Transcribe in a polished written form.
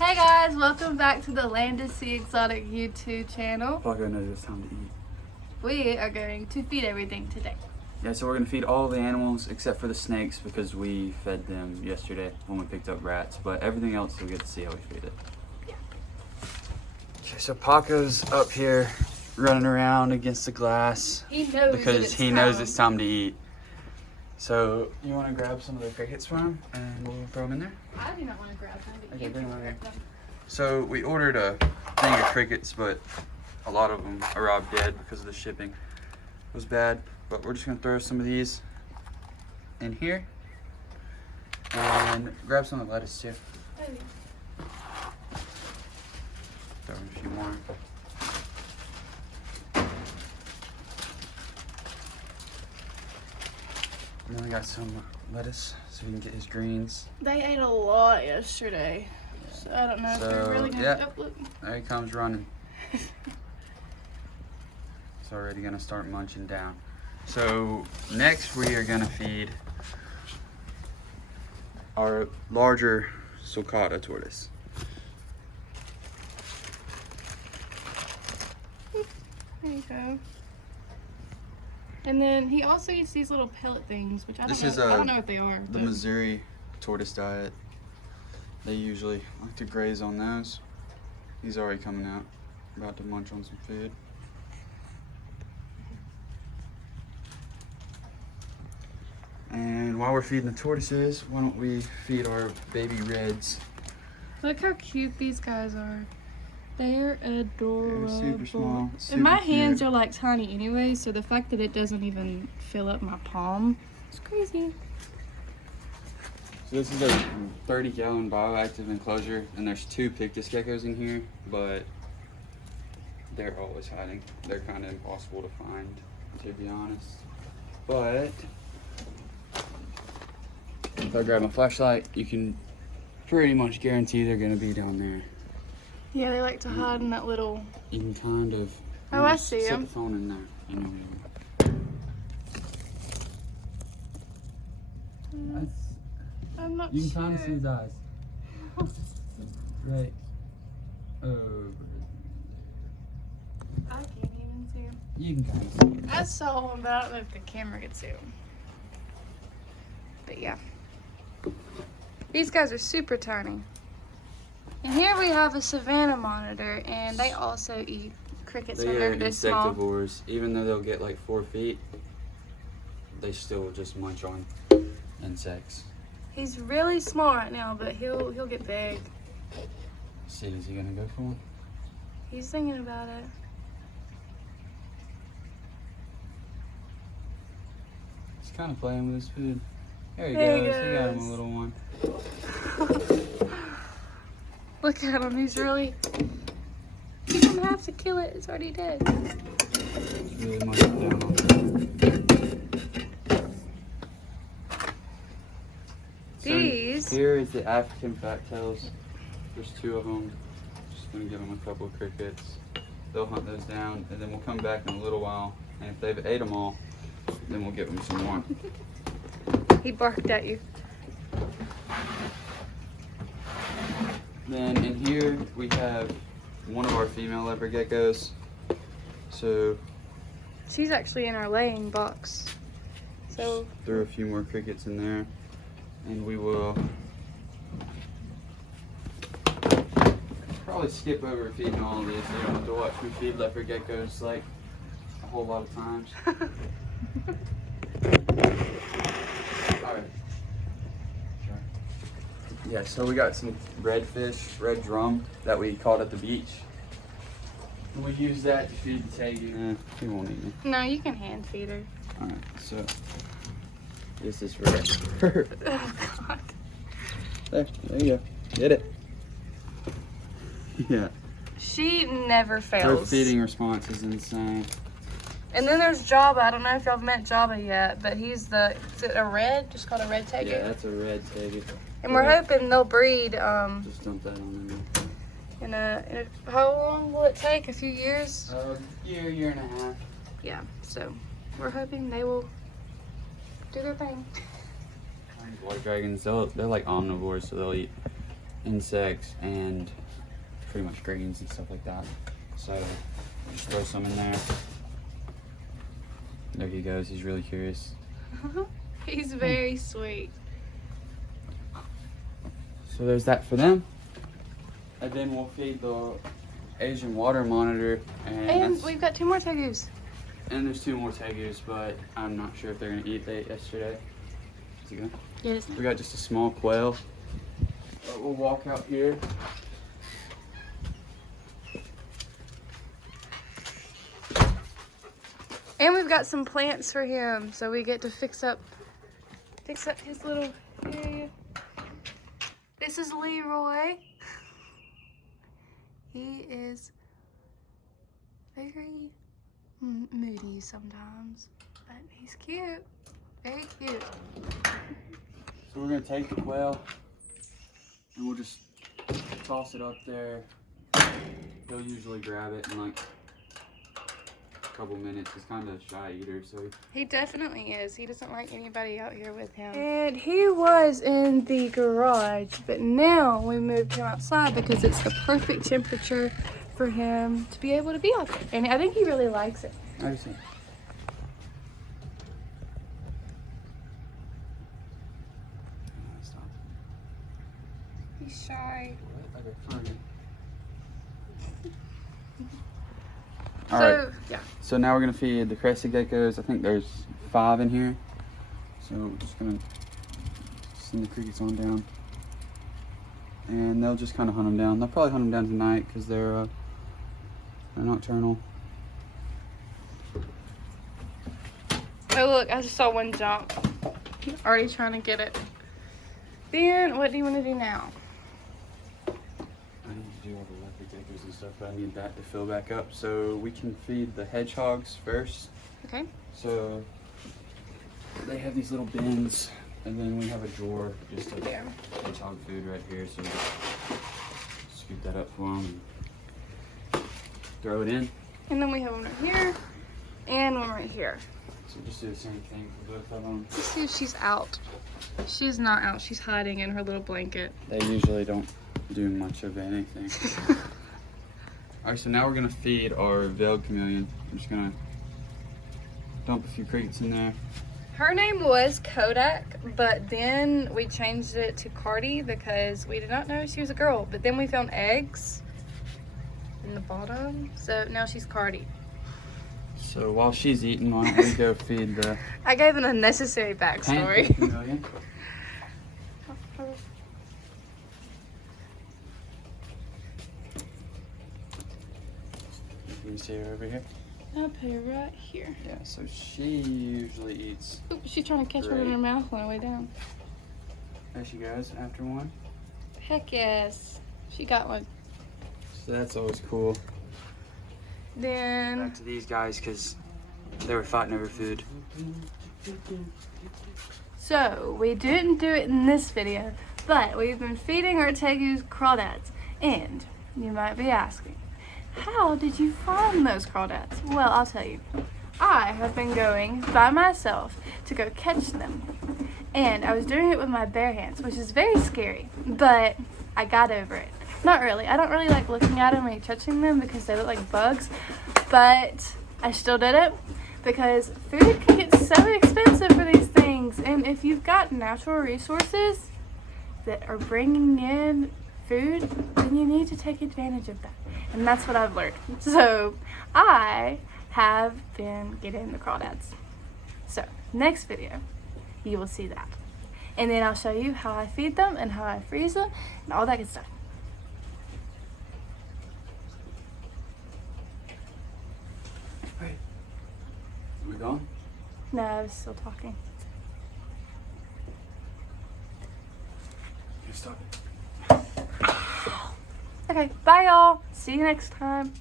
Hey guys, welcome back to the Land to Sea Exotic YouTube channel. Paco knows it's time to eat. We are going to feed everything today. Yeah, so we're gonna feed all the animals except for the snakes because we fed them yesterday when we picked up rats. But everything else we'll get to see how we feed it. Yeah. Okay, so Paco's up here running around against the glass He knows because he knows it's time to eat. So you want to grab some of the crickets for him and we'll throw them in there? I do not want to grab them, but Okay, you bring can them over grab them. So we ordered a thing of crickets, but a lot of them arrived dead because of the shipping. It was bad, but we're just gonna throw some of these in here and grab some of the lettuce too. Okay. Throw in a few more. And then we got some lettuce so we can get his greens. They ate a lot yesterday, so I don't know if they're really going to There he comes running. He's already gonna start munching down. So next we are gonna feed our larger sulcata tortoise. There you go. And then he also eats these little pellet things, which I don't know what they are. The Missouri tortoise diet. They usually like to graze on those. He's already coming out, about to munch on some food. And while we're feeding the tortoises, why don't we feed our baby reds? Look how cute these guys are. They're adorable. They're super small, And my super cute. hands are like tiny anyway, so the fact that it doesn't even fill up my palm is crazy. So this is a 30-gallon bioactive enclosure, and there's 2 pictus geckos in here, but they're always hiding. They're kind of impossible to find, to be honest. But if I grab my flashlight, you can pretty much guarantee they're gonna be down there. Yeah, they like to hide in that little... You can kind of... Oh, I see set them. the phone in there. You know. I'm not You can sure. kind of see his eyes. Right. Over. I can't even see them. You can kind of see him. I saw one, but I don't know if the camera could see them. But yeah. These guys are super tiny. And here we have a savanna monitor, and they also eat crickets when They they're are this small. insectivores. Even though they'll get like 4 feet, they still just munch on insects. He's really small right now, but he'll get big. See, is he gonna go for one? He's thinking about it. He's kind of playing with his food. There he There he goes. He got him goes. a little one. Look at him, he's really... You don't have to kill it, it's already dead. It's really munching down on it. These... So here is the African fat-tails. There's 2 of them. Just gonna give them a couple of crickets. They'll hunt those down, and then we'll come back in a little while. And if they've ate them all, then we'll give them some more. He barked at you. Then in here we have one of our female leopard geckos. So She's actually in our laying box. So throw a few more crickets in there, and we will probably skip over feeding all of these. You don't have to watch me feed leopard geckos like a whole lot of times. Alright. Yeah, so we got some redfish, red drum that we caught at the beach. And we use that to feed the Taggy. He won't eat me. no, you can hand feed her. Alright, so this is for her. Oh God. There you go. Get it. Yeah. She never Her fails. feeding response is insane. And then there's Jabba. I don't know if y'all have met Jabba yet, but he's is it a red? Just called a red Taggy. Yeah, that's a red Taggy. And we're hoping they'll breed Just dump that on in there. in a how long will it take? A few years? Year and a half. Yeah. So we're hoping they will do their thing. Water dragons, they're like omnivores, so they'll eat insects and pretty much greens and stuff like that. So just throw some in there. There he goes. He's really curious. He's very sweet. So there's that for them. And then we'll feed the Asian water monitor. And we've got 2 more tegus. And there's 2 more tegus, but I'm not sure if they're gonna eat. They ate yesterday. Is it good? Yeah, it's We got just a small quail. But we'll walk out here. And we've got some plants for him, so we get to fix up his little area. This is Leroy. He is very moody sometimes, but he's cute. Very cute. So we're gonna take the quail and we'll just toss it up there. He'll usually grab it in like a couple minutes. He's kind of a shy eater, so he definitely is. He doesn't like anybody out here with him. And he was in the garage, but now we moved him outside because it's the perfect temperature for him to be able to be out there. And I think he really likes it. I see. He's shy. Alright, so now we're gonna feed the crested geckos. I think there's 5 in here. So we're just gonna send the crickets on down. And they'll just kind of hunt them down. They'll probably hunt them down tonight because they're nocturnal. Oh look, I just saw one jump. Already trying to get it. Then, what do you want to do now? I need to do all the leopard geckos and stuff, but I need that to fill back up. So we can feed the hedgehogs first. Okay. So they have these little bins, and then we have a drawer just of hedgehog food right here. So scoop that up for them and throw it in. And then we have one right here and one right here. So just do the same thing for both of them. Let's see if she's out. She's not out. She's hiding in her little blanket. They usually don't do much of anything. Alright, so now we're gonna feed our veiled chameleon. I'm just gonna dump a few crickets in there. Her name was Kodak, but then we changed it to Cardi because we did not know she was a girl. But then we found eggs in the bottom, so now she's Cardi. So while she's eating, why don't we go feed the I gave an unnecessary backstory. chameleon? Can you see her over here? I'll put her right here. Yeah, so she usually eats. Ooh, she's trying to catch one in her mouth on the way down. There she goes, after one. Heck yes. She got one. So that's always cool. Then Back to these guys because they were fighting over food. so we didn't do it in this video, but we've been feeding our tegus crawdads. And you might be asking, how did you find those crawdads? Well, I'll tell you. I have been going by myself to go catch them. And I was doing it with my bare hands, which is very scary, but I got over it. Not really. I don't really like looking at them and touching them because they look like bugs, but I still did it because food can get so expensive for these things. And if you've got natural resources that are bringing in food, then you need to take advantage of that. And that's what I've learned. So I have been getting the crawdads. So next video, you will see that. And then I'll show you how I feed them and how I freeze them and all that good stuff. Wait. Are we gone? No, I was still talking. Okay, stop it. Okay, bye y'all. See you next time.